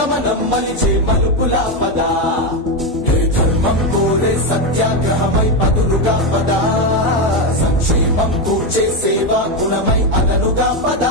గమనం మలిచే మలుపుల పద ఏ ధర్మం కోరే సత్యాగ్రహమై పదులుగా పద సంక్షేమం కూర్చే సేవా గుణమై అదనుగా పద